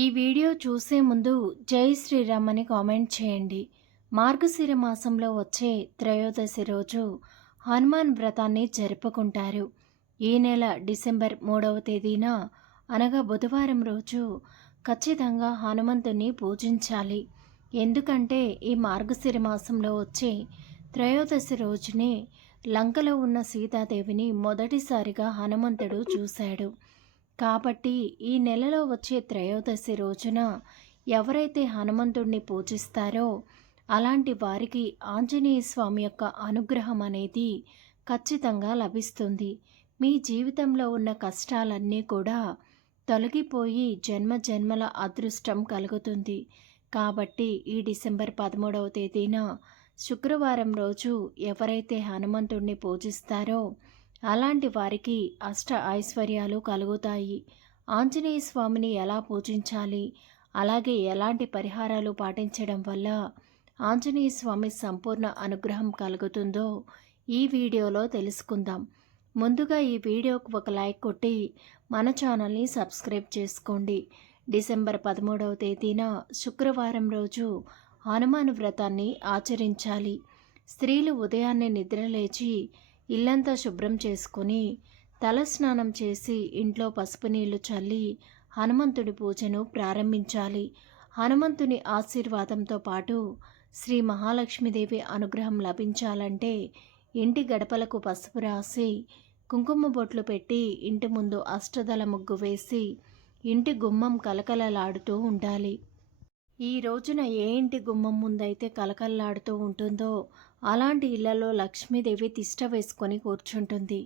ఈ వీడియో చూసే ముందు జై శ్రీరామ్ అని కామెంట్ చేయండి. మార్గశిర మాసంలో వచ్చే త్రయోదశి రోజు హనుమాన్ వ్రతాన్ని జరుపుకుంటారు. ఈ నెల డిసెంబర్ మూడవ తేదీన అనగా బుధవారం రోజు ఖచ్చితంగా హనుమంతుని పూజించాలి. ఎందుకంటే ఈ మార్గశిర మాసంలో వచ్చే త్రయోదశి రోజునే లంకలో ఉన్న సీతాదేవిని మొదటిసారిగా హనుమంతుడు చూశాడు. కాబట్టి ఈ నెలలో వచ్చే త్రయోదశి రోజున ఎవరైతే హనుమంతుడిని పూజిస్తారో అలాంటి వారికి ఆంజనేయ స్వామి యొక్క అనుగ్రహం అనేది ఖచ్చితంగా లభిస్తుంది. మీ జీవితంలో ఉన్న కష్టాలన్నీ కూడా తొలగిపోయి జన్మ జన్మల అదృష్టం కలుగుతుంది. కాబట్టి ఈ డిసెంబర్ పదమూడవ తేదీన శుక్రవారం రోజు ఎవరైతే హనుమంతుడిని పూజిస్తారో అలాంటి వారికి అష్ట ఐశ్వర్యాలు కలుగుతాయి. ఆంజనేయ స్వామిని ఎలా పూజించాలి? అలాగే ఎలాంటి పరిహారాలు పాటించడం వల్ల ఆంజనేయ స్వామి సంపూర్ణ అనుగ్రహం కలుగుతుందో ఈ వీడియోలో తెలుసుకుందాం. ముందుగా ఈ వీడియోకు ఒక లైక్ కొట్టి మన ఛానల్ని సబ్స్క్రైబ్ చేసుకోండి. డిసెంబర్ పదమూడవ తేదీన శుక్రవారం రోజు హనుమాన్ వ్రతాన్ని ఆచరించాలి. స్త్రీలు ఉదయాన్నే నిద్రలేచి ఇల్లంతా శుభ్రం చేసుకొని తలస్నానం చేసి ఇంట్లో పసుపు నీళ్ళు చల్లి హనుమంతుడి పూజను ప్రారంభించాలి. హనుమంతుని ఆశీర్వాదంతో పాటు శ్రీ మహాలక్ష్మీదేవి అనుగ్రహం లభించాలంటే ఇంటి గడపలకు పసుపు రాసి కుంకుమ బొట్లు పెట్టి ఇంటి ముందు అష్టదల ముగ్గు వేసి ఇంటి గుమ్మం కలకలలాడుతూ ఉండాలి. ఈ రోజున ఏ ఇంటి గుమ్మం ముందైతే కలకలలాడుతూ ఉంటుందో అలాంటి ఇళ్ళలో లక్ష్మీదేవి తిష్ట వేసుకొని కూర్చుంటుంది.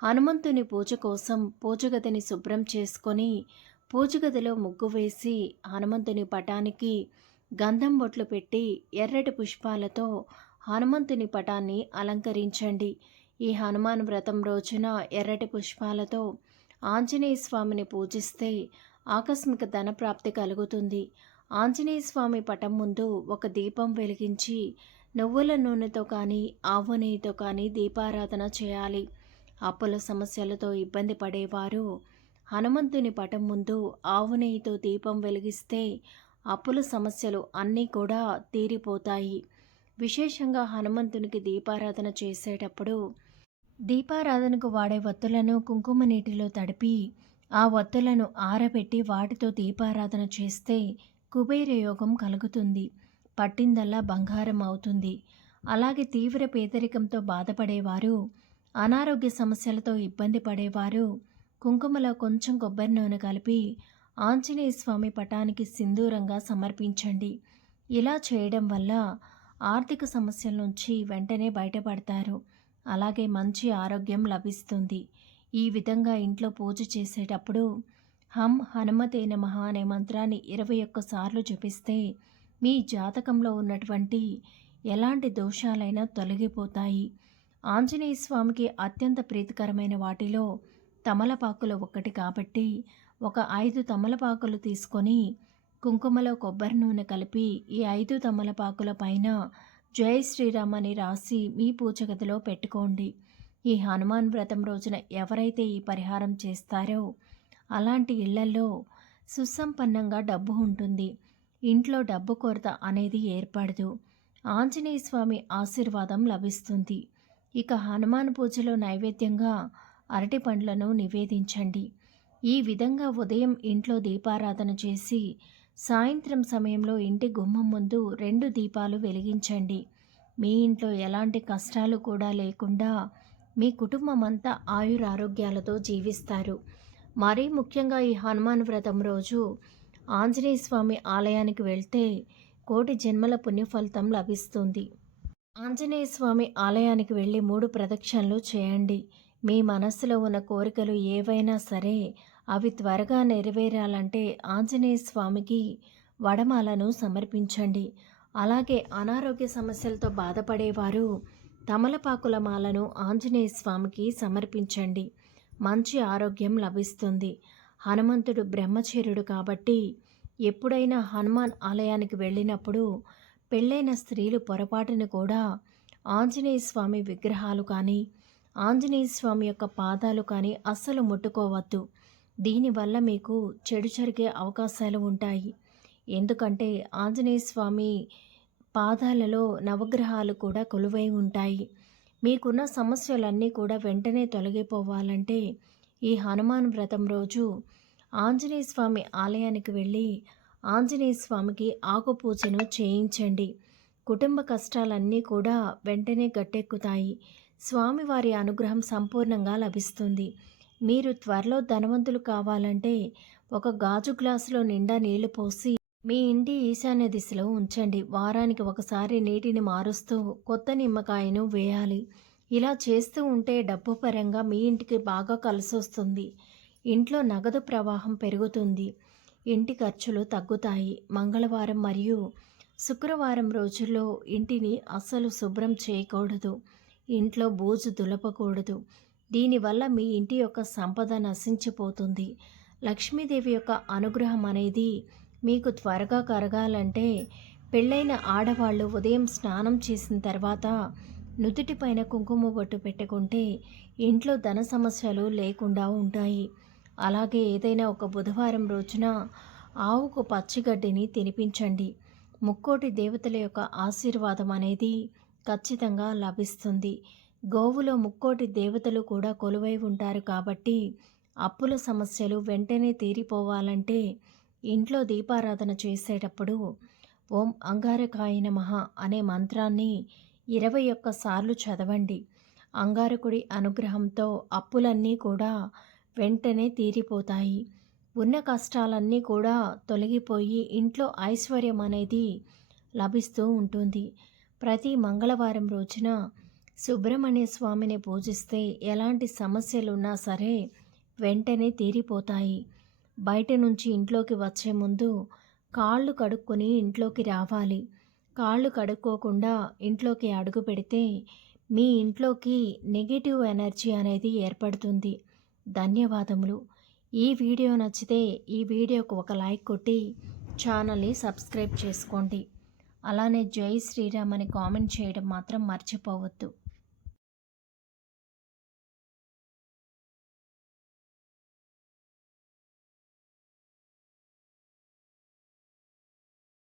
హనుమంతుని పూజ కోసం పూజగదిని శుభ్రం చేసుకొని పూజగదిలో ముగ్గు వేసి హనుమంతుని పటానికి గంధం బొట్లు పెట్టి ఎర్రటి పుష్పాలతో హనుమంతుని పటాన్ని అలంకరించండి. ఈ హనుమాన్ వ్రతం రోజున ఎర్రటి పుష్పాలతో ఆంజనేయ స్వామిని పూజిస్తే ఆకస్మిక ధనప్రాప్తి కలుగుతుంది. ఆంజనేయ స్వామి పటం ముందు ఒక దీపం వెలిగించి నువ్వుల నూనెతో కానీ ఆవు నెయ్యితో కానీ దీపారాధన చేయాలి. అప్పుల సమస్యలతో ఇబ్బంది పడేవారు. హనుమంతుని పటం ముందు ఆవు నెయ్యితో దీపం వెలిగిస్తే అప్పుల సమస్యలు అన్నీ కూడా తీరిపోతాయి. విశేషంగా హనుమంతునికి దీపారాధన చేసేటప్పుడు దీపారాధనకు వాడే వత్తులను కుంకుమ నీటిలో తడిపి ఆ వత్తులను ఆరబెట్టి వాటితో దీపారాధన చేస్తే కుబేర యోగం కలుగుతుంది. పట్టిందల్లా బంగారం అవుతుంది అలాగే తీవ్ర పేదరికంతో బాధపడేవారు అనారోగ్య సమస్యలతో ఇబ్బంది పడేవారు కుంకుమలో కొంచెం కొబ్బరి నూనె కలిపి ఆంజనేయ స్వామి పటానికి సింధూరంగా సమర్పించండి. ఇలా చేయడం వల్ల ఆర్థిక సమస్యల నుంచి వెంటనే బయటపడతారు. అలాగే మంచి ఆరోగ్యం లభిస్తుంది. ఈ విధంగా ఇంట్లో పూజ చేసేటప్పుడు హం హనుమతే నమ అనే మంత్రాన్ని ఇరవై ఒక్కసార్లు జపిస్తే మీ జాతకంలో ఉన్నటువంటి ఎలాంటి దోషాలైనా తొలగిపోతాయి. ఆంజనేయ స్వామికి అత్యంత ప్రీతికరమైన వాటిలో తమలపాకులు ఒకటి కాబట్టి ఒక ఐదు తమలపాకులు తీసుకొని కుంకుమలో కొబ్బరి నూనె కలిపి ఈ ఐదు తమలపాకుల పైన జై శ్రీరామ్ అని రాసి మీ పూజగదిలో పెట్టుకోండి. ఈ హనుమాన్ వ్రతం రోజున ఎవరైతే ఈ పరిహారం చేస్తారో అలాంటి ఇళ్ళలో సుసంపన్నంగా డబ్బు ఉంటుంది. ఇంట్లో డబ్బు కొరత అనేది ఏర్పడదు. ఆంజనేయ స్వామి ఆశీర్వాదం లభిస్తుంది. ఇక హనుమాన్ పూజలో నైవేద్యంగా అరటి పండ్లను నివేదించండి. ఈ విధంగా ఉదయం ఇంట్లో దీపారాధన చేసి సాయంత్రం సమయంలో ఇంటి గుమ్మం ముందు రెండు దీపాలు వెలిగించండి. మీ ఇంట్లో ఎలాంటి కష్టాలు కూడా లేకుండా మీ కుటుంబం అంతా ఆయురారోగ్యాలతో జీవిస్తారు. మరీ ముఖ్యంగా ఈ హనుమాన్ వ్రతం రోజు ఆంజనేయ స్వామి ఆలయానికి వెళ్తే కోటి జన్మల పుణ్యఫలితం లభిస్తుంది. ఆంజనేయ స్వామి ఆలయానికి వెళ్ళి మూడు ప్రదక్షిణలు చేయండి. మీ మనస్సులో ఉన్న కోరికలు ఏవైనా సరే అవి త్వరగా నెరవేరాలంటే ఆంజనేయ స్వామికి వడమాలను సమర్పించండి. అలాగే అనారోగ్య సమస్యలతో బాధపడేవారు తమలపాకుల మాలను ఆంజనేయ స్వామికి సమర్పించండి. మంచి ఆరోగ్యం లభిస్తుంది. హనుమంతుడు బ్రహ్మచర్యుడు కాబట్టి ఎప్పుడైనా హనుమాన్ ఆలయానికి వెళ్ళినప్పుడు పెళ్ళైన స్త్రీలు పొరపాటును కూడా ఆంజనేయ స్వామి విగ్రహాలు కానీ ఆంజనేయ స్వామి యొక్క పాదాలు కానీ అస్సలు ముట్టుకోవద్దు. దీనివల్ల మీకు చెడు జరిగే అవకాశాలు ఉంటాయి. ఎందుకంటే ఆంజనేయ స్వామి పాదాలలో నవగ్రహాలు కూడా కొలువై ఉంటాయి. మీకున్న సమస్యలన్నీ కూడా వెంటనే తొలగిపోవాలంటే ఈ హనుమాన్ వ్రతం రోజు ఆంజనేయ స్వామి ఆలయానికి వెళ్ళి ఆంజనేయ స్వామికి ఆకు పూజను చేయించండి. కుటుంబ కష్టాలన్నీ కూడా వెంటనే గట్టెక్కుతాయి. స్వామివారి అనుగ్రహం సంపూర్ణంగా లభిస్తుంది. మీరు త్వరలో ధనవంతులు కావాలంటే ఒక గాజు గ్లాసులో నిండా నీళ్ళు పోసి మీ ఇంటి ఈశాన్య దిశలో ఉంచండి. వారానికి ఒకసారి నీటిని మారుస్తూ కొత్త నిమ్మకాయను వేయాలి. ఇలా చేస్తూ ఉంటే డబ్బు పరంగా మీ ఇంటికి బాగా కలిసొస్తుంది. ఇంట్లో నగదు ప్రవాహం పెరుగుతుంది. ఇంటి ఖర్చులు తగ్గుతాయి. మంగళవారం మరియు శుక్రవారం రోజుల్లో ఇంటిని అస్సలు శుభ్రం చేయకూడదు. ఇంట్లో బూజు దులపకూడదు. దీనివల్ల మీ ఇంటి యొక్క సంపద నశించిపోతుంది. లక్ష్మీదేవి యొక్క అనుగ్రహం అనేది మీకు త్వరగా కరగాలంటే పెళ్ళైన ఆడవాళ్ళు ఉదయం స్నానం చేసిన తర్వాత నుదుటిపైన కుంకుమ బొట్టు పెట్టుకుంటే ఇంట్లో ధన సమస్యలు లేకుండా ఉంటాయి. అలాగే ఏదైనా ఒక బుధవారం రోజున ఆవుకు పచ్చిగడ్డిని తినిపించండి. ముక్కోటి దేవతల యొక్క ఆశీర్వాదం అనేది ఖచ్చితంగా లభిస్తుంది. గోవులో ముక్కోటి దేవతలు కూడా కొలువై ఉంటారు కాబట్టి అప్పుల సమస్యలు వెంటనే తీరిపోవాలంటే ఇంట్లో దీపారాధన చేసేటప్పుడు ఓం అంగారకాయ నమః అనే మంత్రాన్ని ఇరవై ఒక్క సార్లు చదవండి. అంగారకుడి అనుగ్రహంతో అప్పులన్నీ కూడా వెంటనే తీరిపోతాయి. ఉన్న కష్టాలన్నీ కూడా తొలగిపోయి ఇంట్లో ఐశ్వర్యం అనేది లభిస్తూ ఉంటుంది. ప్రతి మంగళవారం రోజున సుబ్రహ్మణ్య స్వామిని పూజిస్తే ఎలాంటి సమస్యలున్నా సరే వెంటనే తీరిపోతాయి. బయట నుంచి ఇంట్లోకి వచ్చే ముందు కాళ్ళు కడుక్కొని ఇంట్లోకి రావాలి. కాళ్ళు కడుక్కోకుండా ఇంట్లోకి అడుగు పెడితే మీ ఇంట్లోకి నెగిటివ్ ఎనర్జీ అనేది ఏర్పడుతుంది. ధన్యవాదములు. ఈ వీడియో నచ్చితే ఈ వీడియోకు ఒక లైక్ కొట్టి ఛానల్ని సబ్స్క్రైబ్ చేసుకోండి. అలానే జై శ్రీరామ్ అని కామెంట్ చేయడం మాత్రం మర్చిపోవద్దు.